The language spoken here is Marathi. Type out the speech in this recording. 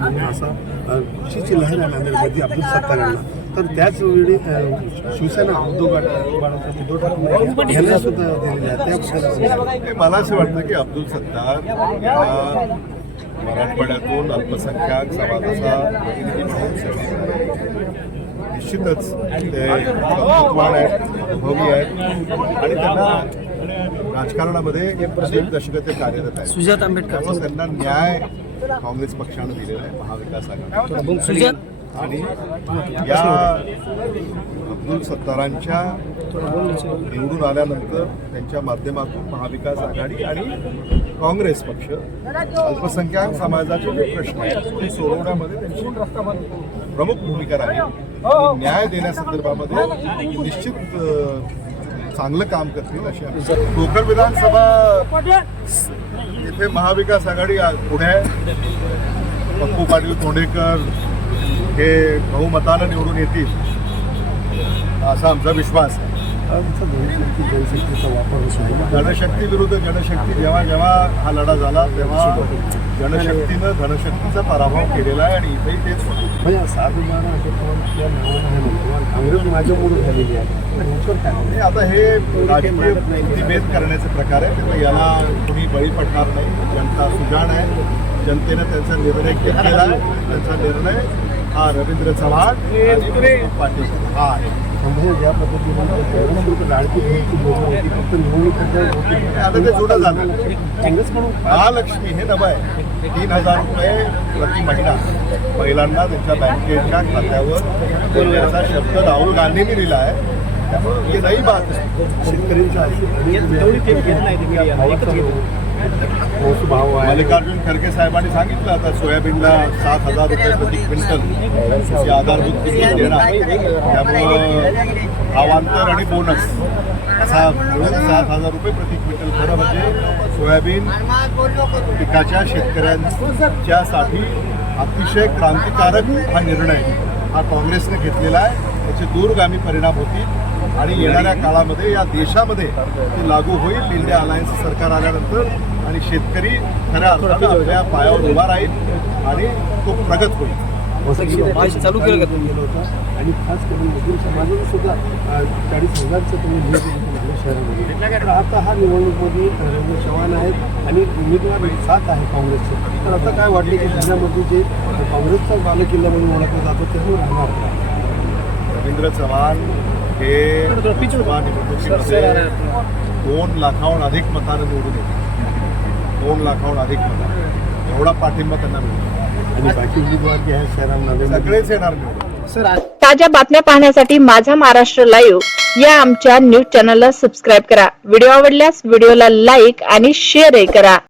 म्हणणं असा शिची लहर आहे नांदेडमध्ये अब्दुल सत्तार यांना. तर त्याच वेळी शिवसेना उद्धव उद्धव ठाकरे यांना सुद्धा दिलेल्या त्या मला असं वाटतं की अब्दुल सत्तार या मराठवाड्यातून अल्पसंख्याक समाजाचा प्रतिनिधी म्हणून सेवा निश्चितच ते कर्तृत्ववान आहेत अनुभवी आहेत आणि त्यांना राजकारणामध्ये अनेक दशकं ते कार्यरत आहेत. सुजात आंबेडकर. त्यांना न्याय काँग्रेस पक्षानं दिलेला आहे महाविकास आघाडी सुजात? आणि या अब्दुल सत्तारांच्या निवडून आल्यानंतर त्यांच्या माध्यमातून महाविकास आघाडी आणि काँग्रेस पक्ष अल्पसंख्याक समाजाचे जे प्रश्न आहेत ते सोडवण्यामध्ये त्यांची प्रमुख भूमिका राहील. आणि न्याय देण्यासंदर्भामध्ये निश्चित चांगलं काम करतील अशी कोकण विधानसभा इथे महाविकास आघाडी आ- पुढे आहे. पप्पू पाटील तोंडेकर हे बहुमतानं निवडून येतील असा आमचा विश्वास आहे. जनशक्तीचा वापर. जनशक्ती विरुद्ध जनशक्ती जेव्हा जेव्हा हा लढा झाला तेव्हा जनशक्तीनं धनशक्तीचा पराभव केलेला आहे आणि इथेही तेच म्हणजे साधू महाराज अशोक नावानं काँग्रेस माझ्यामुळे झालेली आहे. काय आता हे राजकीय प्रतिभेद करण्याचे प्रकार आहे त्यामुळे याला कुणी बळी पडणार नाही. जनता सुजाण आहे. जनतेनं त्यांचा निर्णय केला आहे. त्यांचा निर्णय हा रवींद्र चव्हाण पाटील हा आहे. म्हणजे ज्या पद्धतीने लाडकी फक्त निवडणुकीच्या होती. आता ते जुनं झालं. काँग्रेसकडून महालक्ष्मी हे नवं आहे. तीन हजार रुपये प्रति महिना महिलांना त्यांच्या बँकेच्या खात्यावर शब्द राहुल गांधींनी दिला आहे. त्यामुळे ही नई बात. शेतकऱ्यांच्या भाव आहे. मल्लिकार्जुन खरगे साहेबांनी सांगितलं आता सोयाबीनला सात हजार रुपये प्रति क्विंटल. ही आधारभूत किंमत देणार. त्यामुळं भावांतर आणि बोनस. असा मिळून सात हजार रुपये प्रति क्विंटल खरं म्हणजे सोयाबीन पिकाच्या शेतकऱ्यांच्यासाठी अतिशय क्रांतिकारक हा निर्णय हा काँग्रेसने घेतलेला आहे. त्याचे दूरगामी परिणाम होतील. आणि येणाऱ्या काळामध्ये या देशामध्ये ते लागू होईल इंडिया अलायन्स सरकार आल्यानंतर आणि शेतकरी खऱ्या अर्थानं आपल्या पायावर उभा राहील आणि तो प्रगत होईल चालू केलं का तुम्ही? गेलं होतं आणि खास करून मुस्लिम समाजाने सुद्धा चाळीस हजारचं तुम्ही शहरामध्ये तर आता हा निवडणूकमध्ये रवींद्र चव्हाण आहेत आणि उमेदवार सात आहे काँग्रेसचे तर आता काय वाटले की जिल्ह्यामध्ये जे काँग्रेसचा बालेकिल्ला म्हणून ओळखला जातो ते राहणार? रवींद्र चव्हाण हे लोकसभा निवडणुकीमध्ये दोन लाखाहून अधिक मतानं निवडून येते दोन लाखाहून अधिक मतांना. एवढा पाठिंबा त्यांना मिळतो आणि बाकी उमेदवार जे आहेत शहरामध्ये सगळेच येणार निवडून ताज्या बातम्या पाहण्यासाठी माझा महाराष्ट्र लाईव्ह या आमच्या न्यूज चॅनलला सबस्क्राईब करा. व्हिडिओ आवडल्यास व्हिडिओला लाईक आणि शेअरही करा.